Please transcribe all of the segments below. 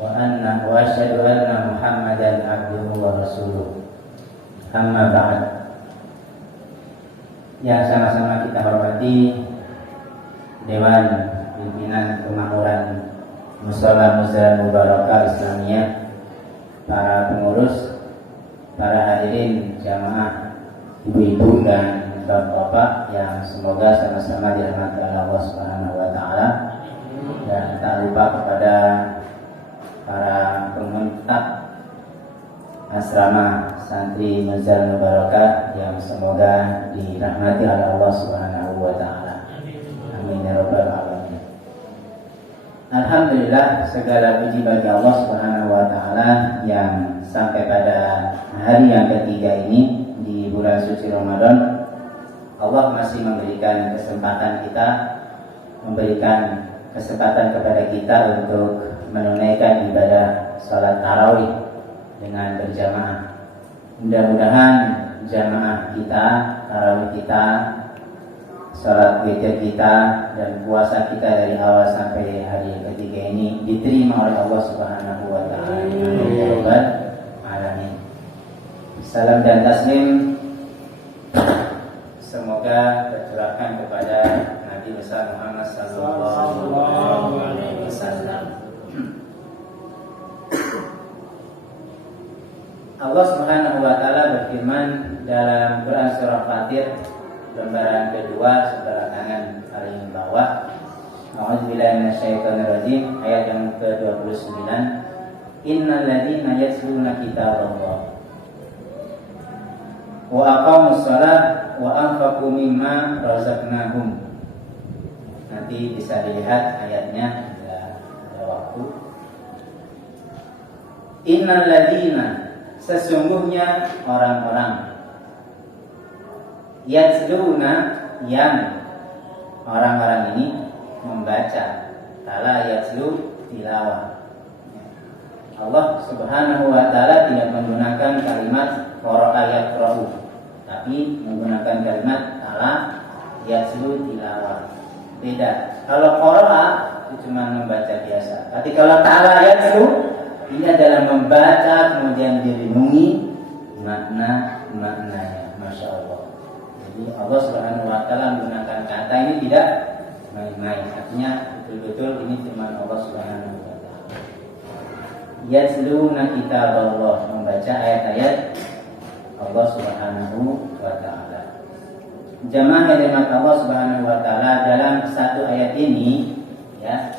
wa asyhadu anna Muhammadan abduhu wa rasuluh. Amma ba'd. Yang sama-sama kita hormati Dewan Pimpinan Kemakmuran Mushola Muzal Mubarakah Islamiyah, para pengurus, para hadirin jamaah, ibu-ibu dan bapak-bapak yang semoga sama-sama dirahmati Allah Subhanahu wa taala. Dan tak lupa kepada para pemerintah asrama santri Muzal Mubarakah yang semoga dirahmati oleh Allah Subhanahu wa taala. Amin ya rabbal alamin. Alhamdulillah, segala puji bagi Allah Subhanahu wa taala yang sampai pada hari yang ketiga ini di bulan suci Ramadan, Allah masih memberikan kesempatan kepada kita untuk menunaikan ibadah salat tarawih dengan berjamaah. Mudah-mudahan jamaah kita, tarawih kita, salat witir kita, dan puasa kita dari awal sampai hari ketiga ini diterima oleh Allah Subhanahu wa taala. Amin ya rabbal alamin. Salam dan taslim semoga tercurahkan kepada Nabi besar Muhammad sallallahu alaihi wasallam. Allah Subhanahu wa taala berfirman dalam Quran surah Fatir lembaran kedua sebelah kanan paling bawah. A'udzubillahi minasyaitonir rajim, ayat yang ke-29. Innal ladzina yatluna kitaballah wa aqamus shalah wa anfaqu mimma razaqnahum. Nanti bisa dilihat ayatnya ada waktu. Innal ladzina, sesungguhnya orang-orang, yatluna, yang orang-orang ini membaca, tala yatlu tilawah. Allah Subhanahu wa taala tidak menggunakan kalimat qara'a yaqra'u, tapi menggunakan kalimat tala yatlu tilawah. Beda. Kalau qara'a itu cuma membaca biasa. Tapi kalau tala yatlu, ini adalah membaca kemudian direnungi maknanya. Masya Allah. Jadi Allah Subhanahu wa taala menggunakan kata ini tidak main-main. Artinya betul-betul ini firman Allah Subhanahu wa taala. Yatluna kitaballah, membaca ayat-ayat Allah Subhanahu wa taala. Jamaah yang dirahmati Allah Subhanahu wa taala, dalam satu ayat ini ya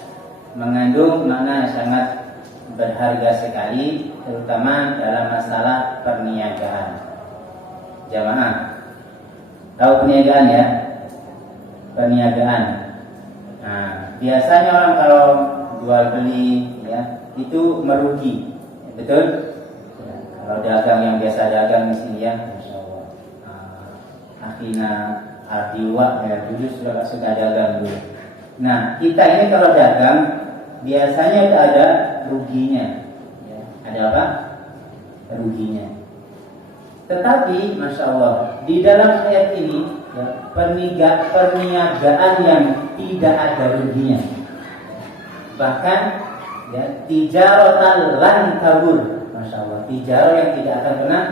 mengandung makna yang sangat berharga sekali, terutama dalam masalah perniagaan. Jamaah tahu perniagaan ya? Perniagaan. Nah, biasanya orang kalau jual beli ya itu merugi, betul? Ya, kalau dagang yang biasa dagang di sini ya, Masya Allah. Akhina ardiwa ya, dulu sudah dagang dulu. Nah, kita ini kalau dagang biasanya ada ruginya, ya. Ada apa? Ruginya. Tetapi Masya Allah, di dalam ayat ini ya, perniagaan yang tidak ada ruginya. Bahkan ya, tijaratan lan tabur. Masya Allah, tijarah yang tidak akan pernah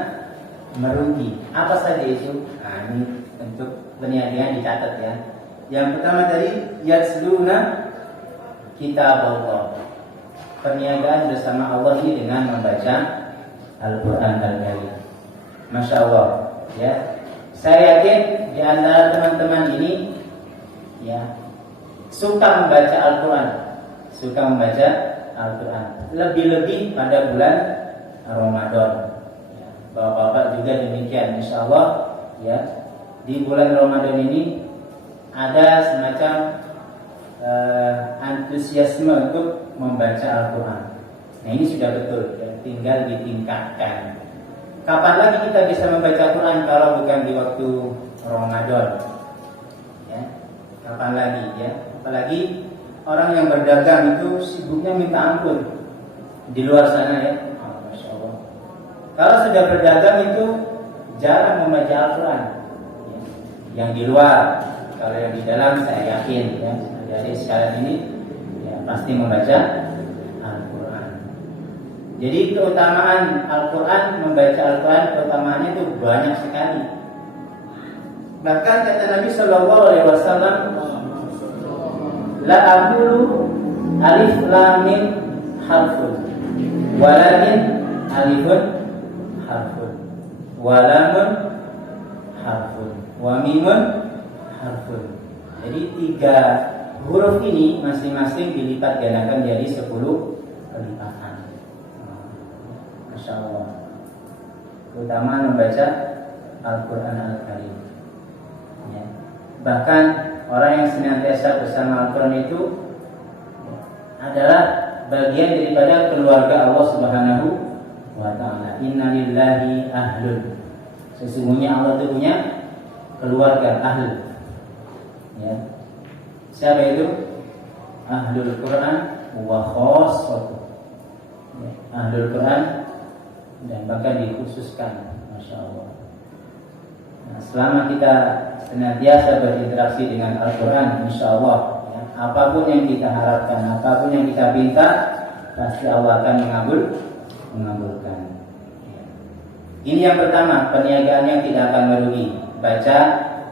merugi. Apa saja itu? Nah, ini untuk perniagaan dicatat ya. Yang pertama tadi yatluna kitaballah, perniagaan bersama Allah ini dengan membaca Al-Quran Al-Karim. Masya Allah ya. Saya yakin di antara teman-teman ini ya suka membaca Al-Quran, lebih-lebih pada bulan Ramadan ya. Bapak-bapak juga demikian, insya Allah ya. Di bulan Ramadan ini ada semacam antusiasme untuk membaca Al-Quran. Nah, ini sudah betul ya, tinggal ditingkatkan. Kapan lagi kita bisa membaca Al-Quran kalau bukan di waktu Ramadan ya? Kapan lagi ya? Apalagi orang yang berdagang itu sibuknya minta ampun di luar sana ya. Masya Allah. Kalau sudah berdagang itu jarang membaca Al-Quran ya. Yang di luar, kalau yang di dalam saya yakin ya, dari sekarang ini ya, pasti membaca Al-Quran. Jadi keutamaan Al-Quran, membaca Al-Quran, keutamaannya itu banyak sekali. Bahkan kata Nabi Shallallahu Alaihi Wasallam, la aqulu alif lam mim harfun, walakin alifun harfun, walamun harfun, wa mimun harfun. Jadi 3 huruf ini masing-masing dilipat gandakan jadi 10 kelipatan. Masya Allah. Keutamaan membaca Al-Quran Al-Karim. Ya. Bahkan orang yang senantiasa bersama Al-Quran itu adalah bagian daripada keluarga Allah Subhanahu wa Ta'ala. Inna lillahi ahlun. Sesungguhnya Allah itu punya keluarga ahl. Ya. Siapa itu? Ahlul Quran wa khassatuh. Ya. Ahlul Quran dan bahkan dikhususkan, Masya Allah. Nah, selama kita senantiasa berinteraksi dengan Al-Quran, Insya Allah, ya, apapun yang kita harapkan, apapun yang kita minta, pasti Allah akan mengabulkan. Ya. Ini yang pertama, perniagaan yang tidak akan merugi. Baca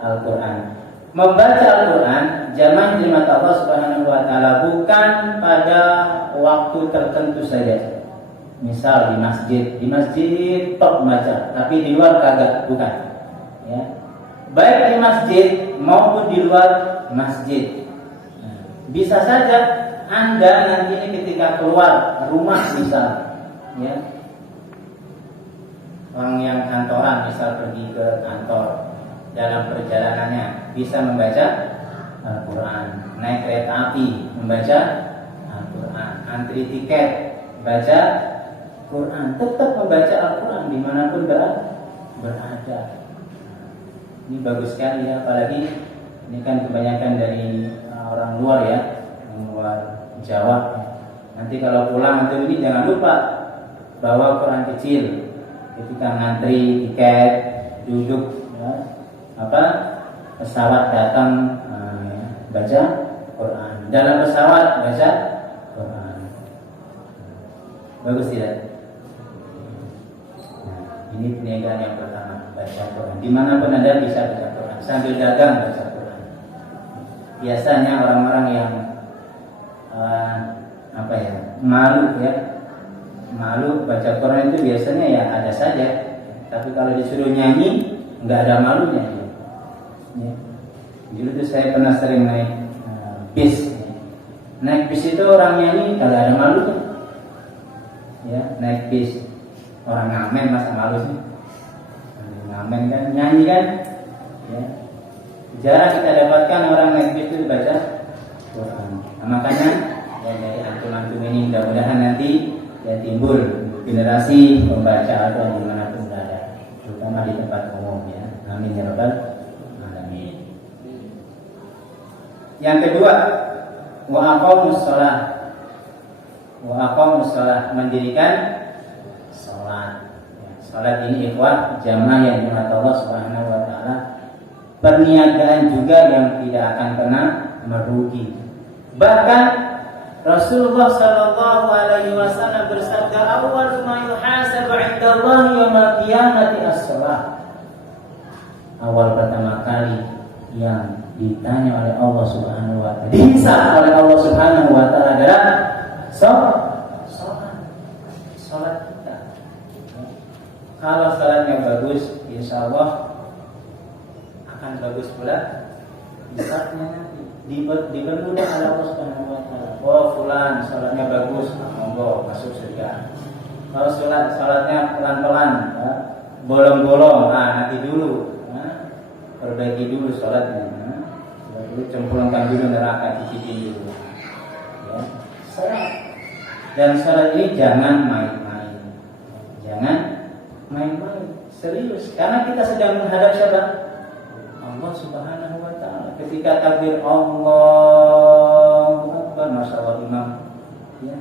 Al-Quran. Membaca Al-Quran, jamaah jemaat Allah Subhanahu wa Ta'ala, bukan pada waktu tertentu saja. Misal di masjid top baca, tapi di luar kagak, bukan. Ya. Baik di masjid maupun di luar masjid. Bisa saja Anda nanti ini ketika keluar rumah misal, ya, orang yang kantoran misal pergi ke kantor, dalam perjalanannya bisa membaca Al-Quran, naik kereta api membaca Al-Quran, antri tiket baca Quran, tetap membaca Al-Quran dimanapun berada. Ini bagus sekali ya, apalagi ini kan kebanyakan dari orang luar ya, luar Jawa. Nanti kalau pulang itu ini jangan lupa bawa Quran kecil ketika ngantri tiket, duduk ya, pesawat datang, baca Quran, dalam pesawat baca Quran. Bagus tidak? Ini perniagaan yang pertama, baca Quran. Dimanapun Anda bisa baca Quran, sambil dagang baca Quran. Biasanya orang-orang yang malu baca Quran itu biasanya ya ada saja. Tapi kalau disuruh nyanyi, nggak ada malunya. Ya. Dulu tuh saya pernah sering naik bis. Naik bis itu orang nyanyi nggak ada malunya. Ya, naik bis. Orang ngamen masa malu sih? Ngamen kan, nyanyi kan? Ya. Jarang kita dapatkan orang naik bis itu baca Quran. Nah, makanya ya, dari antum-antum ini mudah-mudahan nanti ya timbul generasi membaca Al-Quran dimanapun berada, terutama di tempat umum ya. Amin ya rabbal alamin. Yang kedua, wa aqamus shalah, mendirikan salat. Salat ini ikhwah jamaah yang dirahmati Allah Subhanahu wa Ta'ala, perniagaan juga yang tidak akan pernah merugi. Bahkan Rasulullah Sallallahu Alaihi Wasallam bersabda, awal ma yuhasabu 'inda Allah yaumil qiyamati as-shalah. Awal pertama kali yang ditanya oleh Allah Subhanahu wa Ta'ala, dihisab oleh Allah Subhanahu wa Ta'ala adalah salat kita. Kalau salatnya bagus, insya Allah akan bagus pula hisabnya nanti. Dipermudah oleh Allah Subhanahu wa Ta'ala. Oh fulan salatnya bagus, monggo masuk surga. Kalau salatnya pelan-pelan, bolong-bolong, nanti dulu, perbaiki dulu salatnya. Dulu cemplungkan dulu neraka, cicipin dulu. Ya, salat. Dan salat ini jangan main-main. Jangan main-main, serius. Karena kita sedang menghadap siapa? Allah Subhanahu wa Ta'ala. Ketika takbir Allahu Akbar, Masya Allah imam, ya,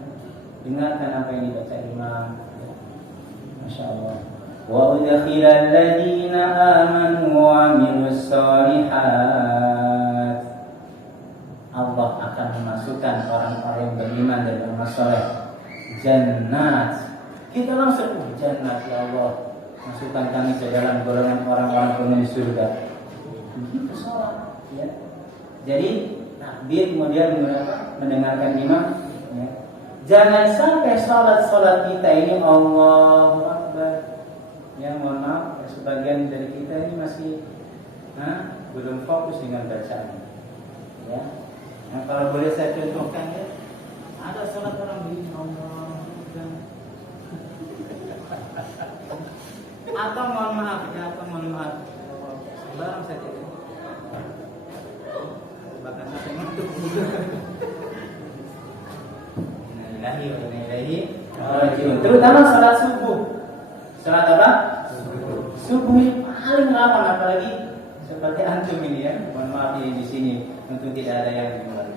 dengarkan apa yang dibaca imam, ya. Masya Allah. Wa udkhilal ladzina amanu wa 'amilus shalihat. Allah akan memasukkan orang-orang yang beriman dan beramal saleh jannat, kita langsung jannah ya Allah, masukkan kami ke dalam golongan orang-orang penghuni surga. Begitu sholat, ya. Jadi takbir kemudian mendengarkan imam. Ya. Jangan sampai sholat kita ini Allahu Akbar. Ya mohon maaf, sebagian dari kita ini masih belum fokus dengan bacaan. Ya. Nah, kalau boleh saya contohkan ya, ada sholat orang begini Allah. Atau mohon maaf, barang saja. Bahkan sampai ngantuk. Innalillahi wa inna ilaihi raji'un. Terutama salat subuh. Salat apa? Subuh ini paling lama, apalagi seperti antum ini ya. Mohon maaf ini di sini untuk tidak ada yang dimulai.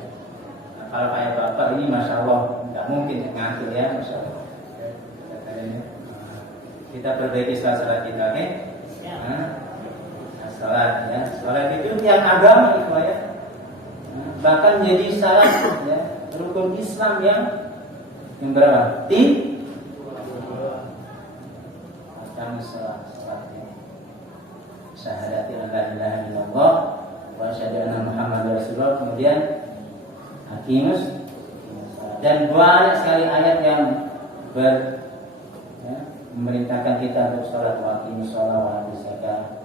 Nah, kalau kayak bapak ini masya Allah nggak mungkin ngantuk ya, masya Allah. Kita perbaiki salat kita, oke? Ya. Salat ya, salat itu yang agama itu ya. Bahkan jadi salat ya, rukun Islam yang berapa? Macam salatnya. Syahadati la ilaha illallah wa asyhadu anna Muhammadar Rasulullah, kemudian hakimus, dan banyak sekali ayat yang memerintahkan kita untuk sholat, waqimus sholat wa atuz zakat.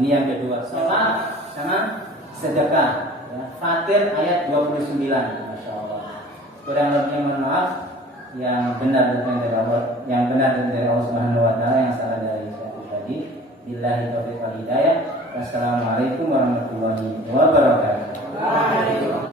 Ini yang kedua, sholat sama sedekah. Ya. Fatir ayat 29, masya Allah. Kurang lebih mohon maaf, yang benar dari Allah, dari Allah Subhanahu Wa Taala, yang salah dari saya tadi. Billahi taufiq wal hidayah. Wassalamualaikum warahmatullahi wabarakatuh.